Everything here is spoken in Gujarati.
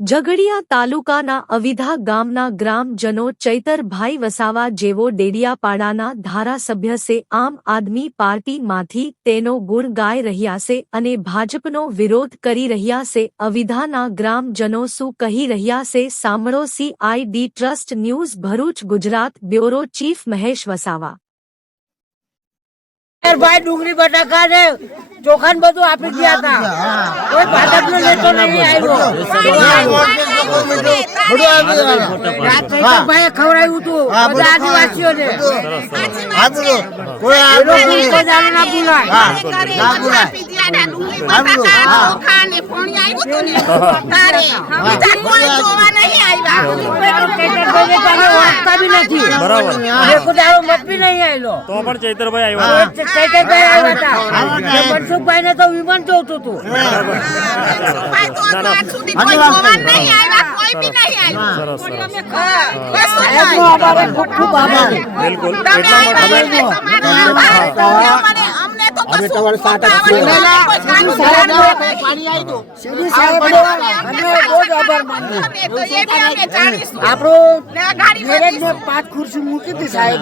ઝઘડિયા તાલુકાના અવિધા ગામના ગ્રામજનો ચૈતરભાઈ વસાવા જેવો ડેડિયાપાડાના ધારાસભ્ય છે આમ આદમી પાર્ટીમાંથી તેનો ગુણ ગાઈ રહ્યા છે અને ભાજપનો વિરોધ કરી રહ્યા છે। અવિધાના ગ્રામજનો શું કહી રહ્યા છે સાંભળો। CID trust news Bharuch Gujarat bureau chief Mahesh Vasava. भाई डूंगरी बटाका ने चोखा બધું આપી ગયા હતા। કોઈ ભાજપનો નેતો નહીં આવ્યો। ભાઈ ખવડાવ્યું હતું બધા આદિવાસીઓને। કોઈ આવ્યો ના બોલાય ચોખા ને પોણી આવ્યું હતું ને તારે બીજા કોઈ જોવા નહીં આવ્યા। ઓળખતા બી નથી બરાબર। એક દાડો મત બી નહીં આવેલો તો પણ ચૈતરભાઈ આવ્યા ચૈતરભાઈ આવ્યા હતા। મનસુખભાઈ ને તો વિમાન જોતું હતું। ખૂબ ખૂબ આભાર। બિલકુલ આપણો 5 ખુરશી મૂકી હતી સાહેબ।